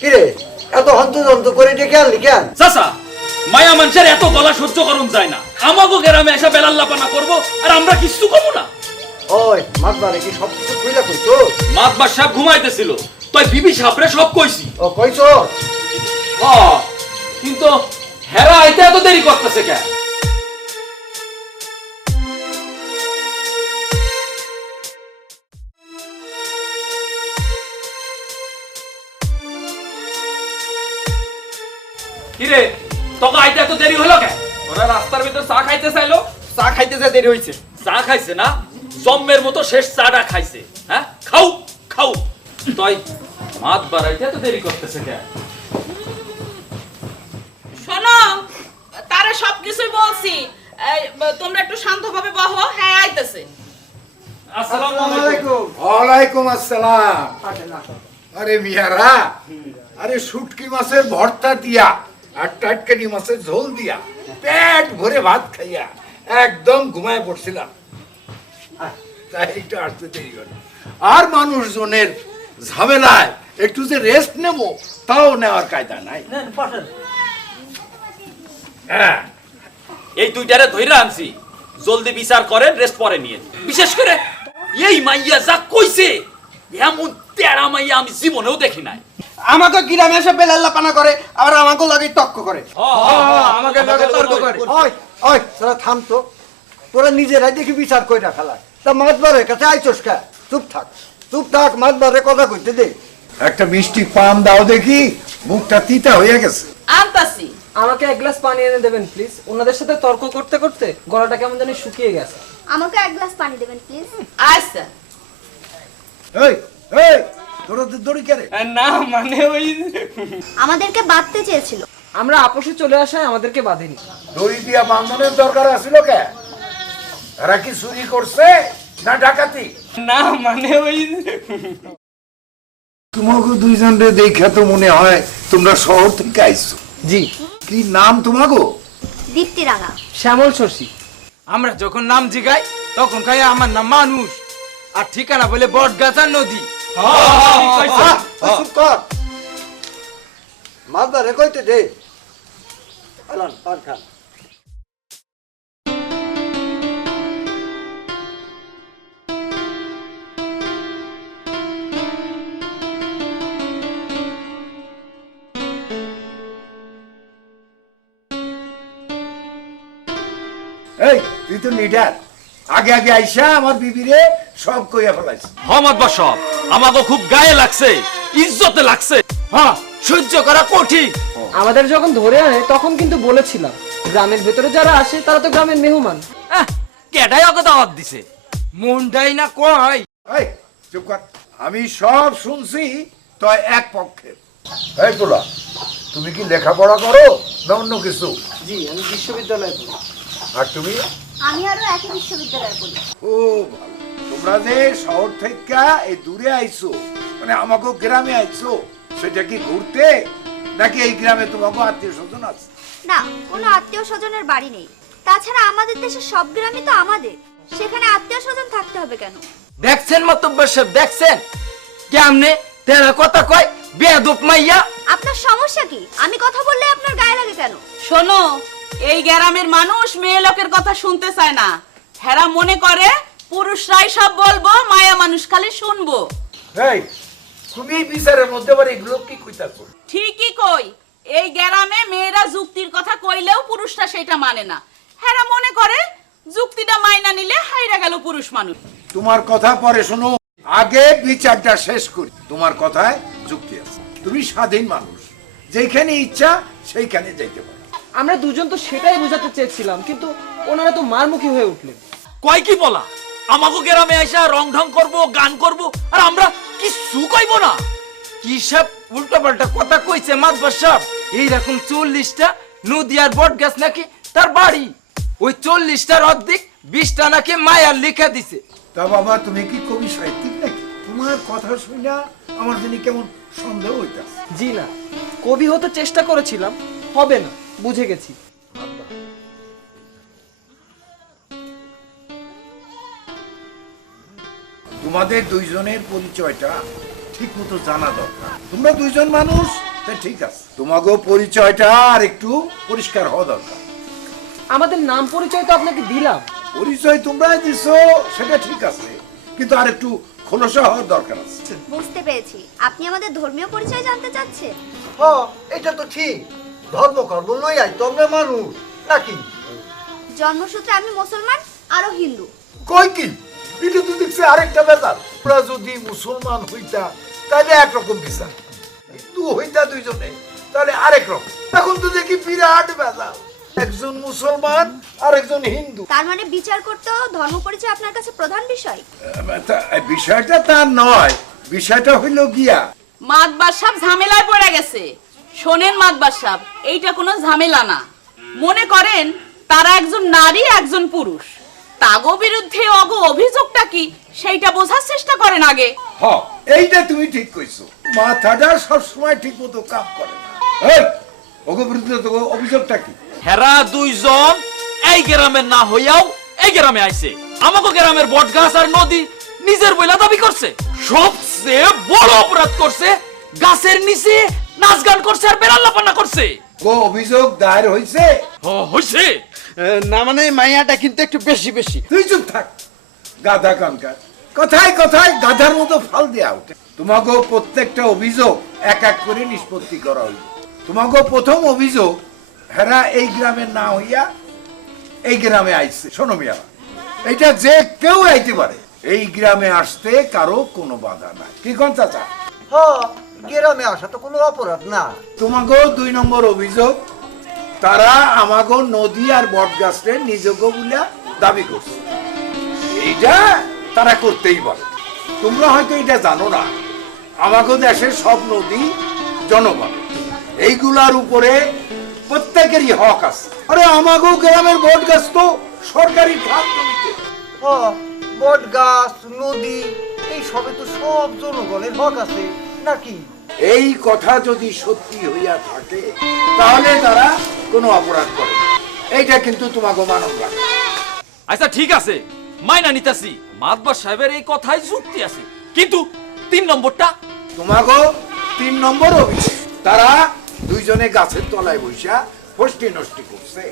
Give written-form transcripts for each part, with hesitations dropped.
কিরে এত হন্তদন্ত করে ডেকে আনলি কেন? চাচা মায়া মানুষের এত গলা সহ্য করুন যায় না। আমাগো গ্রামে এসে বেলাল্লাপানা করবো আর আমরা কিছু কমু না। ওই মাতবারে কি সব কিছু খুইলা কইছো? মাতবার সাহেব ঘুমাইতেছিল, তাই বিবি সাহেবরে সব কইছি। ও কইছো? কিন্তু হেরা আইতে এত দেরি করতেছে কেন? কিরে তোকে আইতে এত দেরি হলো কেন? ওরা রাস্তার ভিতর চা খাইতে চাইলো, চা খাইতে যা দেরি হইছে। চা খাইছে না, জম্মের মতো শেষ চাটা খাইছে। হ্যাঁ খাও খাও, তাই মাত বাড়াইতে এত দেরি করতেছে কেন? শোনো, তারা সবকিছুই বলছি, তোমরা একটু শান্তভাবে বহো। হ্যাঁ আইতেছে। আসসালামু আলাইকুম। আলাইকুম। ওয়ালাইকুম আসসালাম। আসেন আসেন। আরে মিয়ারা, আরে শুটকি মাছের ভর্তা দিয়া আর টাটকানি মাছের ঝোল দিয়া পেট ভরে ভাত খাইয়া একদম ঘুমায় পড়ছিলাম, তাই একটু আসতে দেরি হলো। আর মানুষজনের ঝামেলায় একটু যে রেস্ট নেব তাও নেওয়ার কায়দা নাই। হ্যাঁ, এই দুইটারে ধইরা আনছি, জলদি বিচার করেন, রেস্ট পরে নিয়ে। বিশেষ করে এই মাইয়া যা কইছে, এমন তেড়া মাইয়া আমি জীবনেও দেখি নাই। আমাকে গ্রামে এসে বেলাল্লাপানা করে, আবার আমাকে লাগে তর্ক করে। আমাকে লগে তর্ক করে। ওই ওই তোরা থাম তো, তোরা নিজেরাই দেখি বিচার কইরা ফেলায়। তা মাতবারের কাছে আইছস কে? চুপ থাক চুপ থাক, মাতবারে কথা কইতে দে। একটা মিষ্টি পান দাও দেখি, মুখটা তিতা হয়ে গেছে। আনতাছি। আমাকে এক গ্লাস পানি এনে দেবেন প্লিজ। ওনাদের সাথে তর্ক করতে করতে গলাটা কেমন জানি শুকিয়ে গেছে। আমাকে এক গ্লাস পানি দেবেন প্লিজ। আচ্ছা। এই এই তোরা তো দড়ি কেড়ে না মানে ওই আমাদেরকে বাঁধতে চেয়েছিল। আমরা আপোষে চলে আসায় আমাদেরকে বাঁধেনি। দড়ি দিয়া বান্ধনের দরকার আছিল কে? এরা কি চুরি করছে না ডাকাতি? না মানে ওই তোমাকে দুইজনরে দেখা তো মনে হয় তোমরা শহর থেকে আইছো। জি। কি নাম তোমাগো? দীপ্তি রাঙা। শ্যামল শশী। আমরা যখন নাম জিগাই তখন কয় আমার নাম মানুষ, আর ঠিকানা বলে বটগাছা নদী। চুপ কর, মাতবারে কইতে দে। এলান পান খান। এই তুই তো লিডার, আগে আগে আইসা আমার বিবিরে সব কইয়া ফেলাইছ। মাতবার সব আমাকে খুব গায়ে লাগছে, ইজ্জতে লাগছে। হ্যাঁ, সহ্য করা কঠিন। আমাদের যখন ধরে আনে তখন কিন্তু বলেছিলাম গ্রামের ভেতরে যারা আসে তারা তো গ্রামের মেহমান। কেডাই ওকে দাওয়াত দিছে? মনটাই না কয়। এই চুপ কর, আমি সব শুনছি তো এক পক্ষে। এই তোলা, তুমি কি লেখাপড়া করো না অন্য কিছু? জি, আমি বিশ্ববিদ্যালয়ে পড়ি। আর তুমি? আমি আরো একই বিশ্ববিদ্যালয়ে পড়ি। ও ভালো, তোমরা যে শহর থেকে এই দূরে আইছো, মানে আমাকে গ্রামে আইছো, সেটা কি ঘুরতে নাকি এই গ্রামে তোমাকে আত্মীয় স্বজন আছে? না, কোনো আত্মীয় স্বজনের বাড়ি নেই। তাছাড়া আমাদের দেশের সব গ্রামই তো আমাদের, সেখানে আত্মীয় স্বজন থাকতে হবে কেন? দেখছেন মাতব্বর সাহেব, দেখছেন কেমনে তেরা কথা কয় বেয়াদব মাইয়া। আপনার সমস্যা কি? আমি কথা বললে আপনার গায়ে লাগে কেন? শোনো, এই গ্রামের মানুষ মেয়ে লোকের কথা শুনতে চায় না। হেরা মনে করে পুরুষরাই সব বলবো, মায়া মানুষ খালি শুনবো। এই তুমি এই বিচারের মধ্যে আবার এগুলো কি কইতাছো? ঠিকই কই, এই গ্রামে মেয়েরা যুক্তির কথা কইলেও পুরুষরা সেটা মানে না। হেরা মনে করে যুক্তিটা মাইনা নিলে হাইরা গেল পুরুষ মানুষ। তোমার কথা পরে শোনো, আগে বিচারটা শেষ করি। তোমার কথায় যুক্তি আছে, তুমি স্বাধীন মানুষ, যেখানে ইচ্ছা সেইখানে যাইতে পারো। আমরা দুজন তো সেটাই বোঝাতে চেয়েছিলাম, কিন্তু ওনারা তো মারমুখী হয়ে উঠলেন। কয় কি বলা? আমাকে গ্রামে এসে রং ঢং করবো, গান করবো, আর আমরা কিছু কইবো না? কি সব উল্টা পাল্টা কথা কইছে মাতবার সাহেব। এইরকম 40টা নদী আর বট গাছ নাকি তার বাড়ি, ওই 40টার অর্ধেক 20টা নাকি মায়ার লিখা দিছে। তা বাবা, তুমি কি কবি সাহিত্যিক নাকি? তোমার কথা শুনে আমার জানি কেমন সন্দেহ হইতাছে। জি না, কবি হতে চেষ্টা করেছিলাম, হবে না, বুঝে গেছি। তোমাদের দুইজনের পরিচয়টা ঠিক মতো জানা দরকার। তোমরা দুইজন মানুষ, তা ঠিক আছে, তোমাকে পরিচয়টা আর একটু পরিষ্কার হওয়া দরকার। আমাদের নাম পরিচয় তো আপনাকে দিলাম। পরিচয় তোমরা দিছো সেটা ঠিক আছে, কিন্তু আর একটু খোলসা হওয়ার দরকার আছে। বুঝতে পেরেছি, আপনি আমাদের ধর্মীয় পরিচয় জানতে চাচ্ছেন। হ, এটা তো ঠিক। ধর্ম কর্ম লই আই তো আমরা মানুষ নাকি? জন্মসূত্রে আমি মুসলমান আরো হিন্দু। কই কি এটা তো দেখছি আরেকটা বেজাল। তোমরা যদি মুসলমান হইতা তাহলে একরকম বিচার, হিন্দু হইতা দুইজনে তাহলে আরেক রকম। এখন তো দেখি বিরাট বেজাল, একজন মুসলমান আর একজন হিন্দু। তার মানে বিচার করতেও ধর্ম পরিচয় আপনার কাছে প্রধান বিষয়। বিষয়টা তা নয়, বিষয়টা হইল গিয়া মাতবার সাহেব ঝামেলায় পড়ে গেছে। শোনেন মাতবার সাহেব, এইটা কোনো ঝামেলা না। মনে করেন তারা একজন নারী একজন পুরুষ, তাগো বিরুদ্ধে অগো অভিযোগটা কি সেইটা বোঝার চেষ্টা করেন আগে। হ, এইটা তুমি ঠিক কইছো। মাথাটা সবসময় ঠিক মতো কাজ করে না। এই ওগো বিরুদ্ধে তো অভিযোগটা কি? হেরা দুইজন এই গ্রামের না হইয়াও এই গ্রামে আইছে, আমাকে গ্রামের বটগাছ আর নদী নিজের বইলা দাবি করছে। সবচেয়ে বড় অপরাধ করছে, গাছের নিচে নাচ গান করছে আর বেড়াল্লাপানা করছে। ও অভিযোগ দায়ের হইছে? হইছে না মানে মাইয়াটা কিন্তু একটু বেশি বেশি। তুই চুপ থাক, গাধা কানকার। কথায় কথায় গাধার মতো ফাল দেয়া ওঠে। তোমাকে প্রত্যেকটা অভিযোগ এক এক করে নিষ্পত্তি করা হইল। তোমাকে প্রথম অভিযোগ, হেরা এই গ্রামের না হইয়া এই গ্রামে আইছে। শোনো মিয়া, এটা যে কেউ আইতে পারে, এই গ্রামে আসতে কারো কোনো বাধা নাই। কি কোন চাচা? হ, গ্রামে আসা তো কোনো অপরাধ না। তোমাকে 2 নম্বর অভিযোগ, তারা আমাগো নদী আর বট গাছরে নিজগো বলে দাবি করছে। এইটা তারা করতেই পারে। তোমরা হয়তো এটা জানো না, আমাগো দেশের সব নদী জনগণ, এইগুলার উপরে প্রত্যেকেরই হক আছে। আরে আমাগো গ্রামের বট গাছ তো সরকারি খাত জমিতে। হ, বট গাছ নদী এই সবে তো সব জনগণের হক আছে নাকি? এই কথা যদি সত্যি হইয়া থাকে তাহলে তারা কোনো অপরাধ করে না। এইটা কিন্তু তোমাকে মানব লাগে। আচ্ছা ঠিক আছে, মাইনা নিতাছি, মাতবার সাহেবের এই কথাই যুক্তি আছে, কিন্তু 3 নম্বরটা? তোমাকে 3 নম্বর অভিযোগ, তারা দুইজনে গাছের তলায় বইসা ফষ্টি নষ্টি করছে।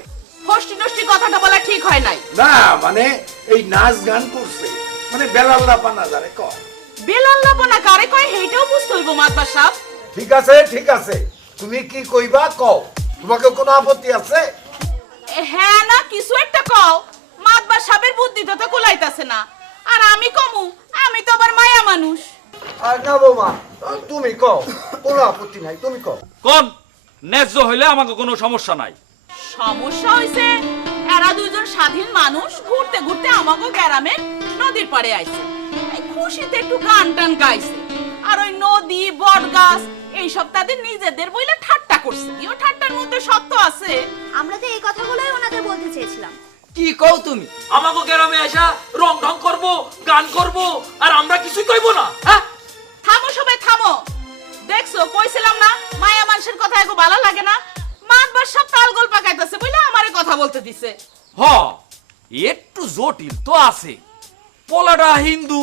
ফষ্টি নষ্টি কথাটা বলা ঠিক হয় নাই। না মানে এই নাচ গান করছে, মানে বেলাল্লা পানা যারে কয়। বেলাল্লাপনা কারে কয় সেইটাও বুঝতে হইব মাতবার সাহেব। ঠিক আছে ঠিক আছে, তুমি কি কইবা কও, তোমাকে কোনো আপত্তি আছে? হ্যাঁ না কিছু একটা কও। মাতবার সাহেবের বুদ্ধিটা তো কুলাইতাছে না। আর আমি কমু, আমি তো আবার মায়া মানুষ। আর না বৌমা, তুমি কও, কোনো আপত্তি নাই, তুমি কও। কোন ন্যায্য হইলে আমাকে কোনো সমস্যা নাই। সমস্যা হইছে এরা দুইজন স্বাধীন মানুষ ঘুরতে ঘুরতে আমাকে গ্রামের নদীর পাড়ে আইছে। এই খুশিতে একটু গান টান গাইছে, আর ওই নদী বট গাছ এইসব তাদের নিজেদের বইলে ঠাট্টা করছে। ও ঠাট্টার মধ্যে সত্য আছে। আমরা তো এই কথাগুলোই ওনাদের বলতে চেয়েছিলাম। কি কও তুমি? আমাকে গ্রামে আসা রং ঢং করবো, গান করবো, আর আমরা কিছুই কইব না? হ্যাঁ, থামো সবাই থামো। দেখছো কইছিলাম না মায়া মানুষের কথা এগো ভালো লাগে না। মাতবার সব তালগোল পাকাইতেছে বইলা আমারে কথা বলতে দিছে। হ, একটু জটিল তো আছে। পোলাটা হিন্দু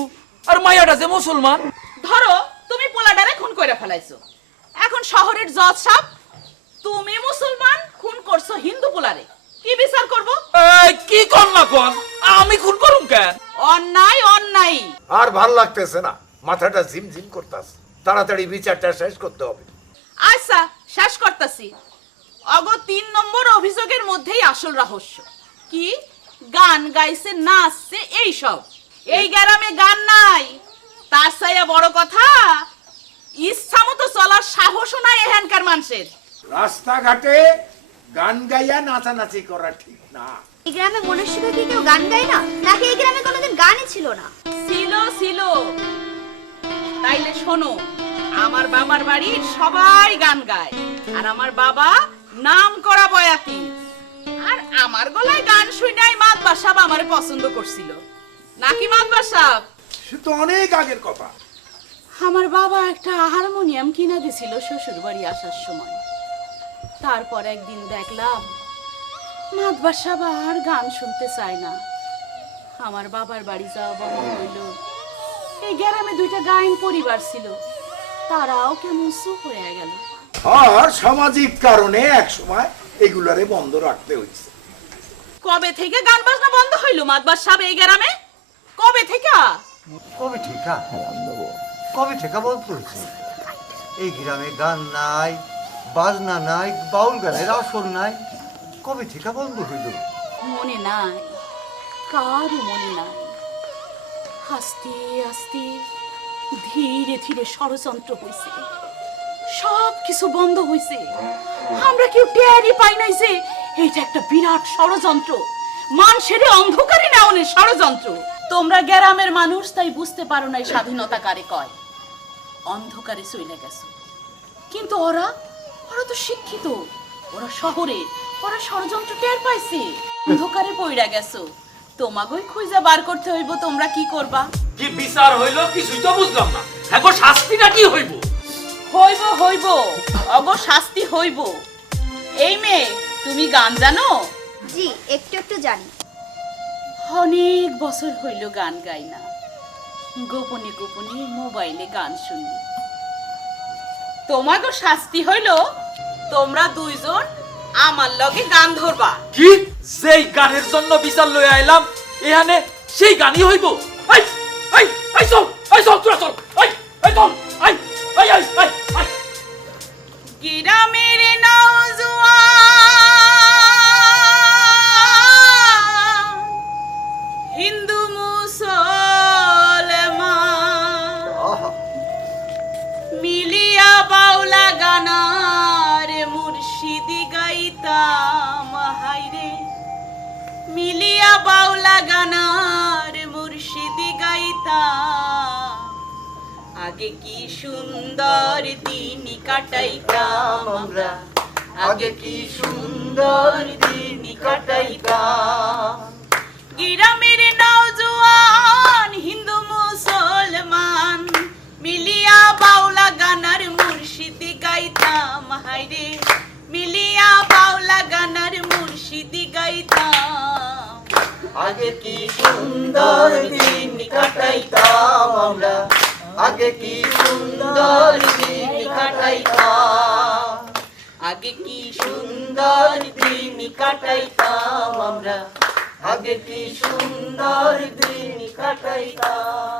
আর মায়াটা যে মুসলমান। ধরো তুমি পোলাডারে খুন কইরা ফেলাইছো, এখন শহরের জজ সাহেব তুমি মুসলমান খুন করছো হিন্দু পোলারে, কি বিচার করব? এই কি কর না কোন, আমি খুন করুম কেন? অন্যায় অন্যায়। আর ভাল লাগতেছে না, মাথাটা ঝিমঝিম করতেছে। তাড়াতাড়ি বিচারটা শেষ করতে হবে। আচ্ছা শেষ করতেছি। অগ 3 নম্বর অভিযোগের মধ্যেই আসল রহস্য কি, গান গাইছে নাচছে এই সব। এই গ্রামে গান নাই, তার চাইয়া বড় কথা ইচ্ছা মতো চলার সাহসও নাই এখানকার মানুষের। রাস্তাঘাটে গান গাইয়া নাচানাচি করা ঠিক না। এই গ্রামে মনুষ্যকে কি কেউ গান গায় না? নাকি এই গ্রামে কোনোদিন গানই ছিল না? ছিল ছিল। তাইলে শোনো, আমার বাবার বাড়ির সবাই গান গায়, আর আমার বাবা নাম করা বয়াতি। আর আমার গলায় গান শুনাই মাতবার সাহেব আমারে পছন্দ করছিল নাকি? মাতবার সাহেব, সে তো অনেক আগের কথা। আমার বাবা একটা হারমোনিয়াম কিনা দিছিল শ্বশুর বাড়ি আসার সময়। তারপর একদিন দেখলাম মাতবার সাহেব আর গান শুনতে চায় না। আমার বাবার বাড়ি যাওয়া বন্ধ হইল। এই গ্রামে 2টা গায়ন পরিবার ছিল, তারাও কেমন চুপ হয়ে গেল। আর সামাজিক কারণে এক সময় এগুলারে বন্ধ রাখতে হয়েছে। কবে থেকে গান বাজনা বন্ধ হইলো মাতবার সাহেব এই গ্রামে? কবে থেকে? কবে ঠিকা কবে ঠিকা বলতে হয়েছে? এই গ্রামে গান নাই, বাজনা নাই, বাউল গানের আসর নাই, কবে ঠিকা বন্ধ হইল? মনে নাই, কারও মনে নাই। আস্তে আস্তে ধীরে ধীরে ষড়যন্ত্র হইছে, সব কিছু বন্ধ হইছে। আমরা কেউ টেরই পাই নাই যে এইটা একটা বিরাট ষড়যন্ত্র, মানুষের অন্ধকারে নেওয়ানোর ষড়যন্ত্র। তোমরা গ্রামের মানুষ তাই বুঝতে পারো নাই স্বাধীনতা কারে কয়। অন্ধকারে চলে গেছো, কিন্তু ওরা তো শিক্ষিত, ওরা শহরে, ওরা ষড়যন্ত্র টের পাইছে। অন্ধকারে পইড়া গেছো, তোমাগোই খুঁজে বার করতে হইব তোমরা কি করবা। কি বিচার হইলো কিছুই তো বুঝলাম না। এখন শাস্তিটা কি হইব? হইব হইব, অব শাস্তি হইব। এই মেয়ে, তুমি গান জানো? জি, একটু একটু জানি। অনেক বছর হইল গান গাই না, গোপনে গোপনে মোবাইলে গান শুনি। তোমাগো শাস্তি হইল তোমরা দুইজন আমার লগে গান ধরবা। কি যেই গানের জন্য বিচার লই আইলাম এখানে সেই গানই হইব? আই আই আই চল, আই চল, তোরা চল, আই আই চল, I I I I I. গ্রামের নওজোয়ান হিন্দু মুসলমান আহা, মিলিয়া বাউলা গানার মুর্শিদি গাইতাম হাইরে, মিলিয়া বাউলা গানার মুর্শিদি গাইতাম। আগে কি সুন্দর দিন কাটাইতাম আমরা, আগে কি সুন্দর দিন কাটাইতাম। গ্রামের নওজোয়ান হিন্দু মুসলমান মিলিয়া বাউলা গানার মুর্শিদি গাইতাম হাইরে, মিলিয়া বাউলা গানার মুর্শিদি গাইতাম। আগে কি সুন্দর দিন কাটাইতাম আমরা, আগে কি সুন্দর দিন কাটাইতাম। আগে কি সুন্দর দিন কাটাইতাম আমরা, আগে কি সুন্দর দিন কাটাইতাম।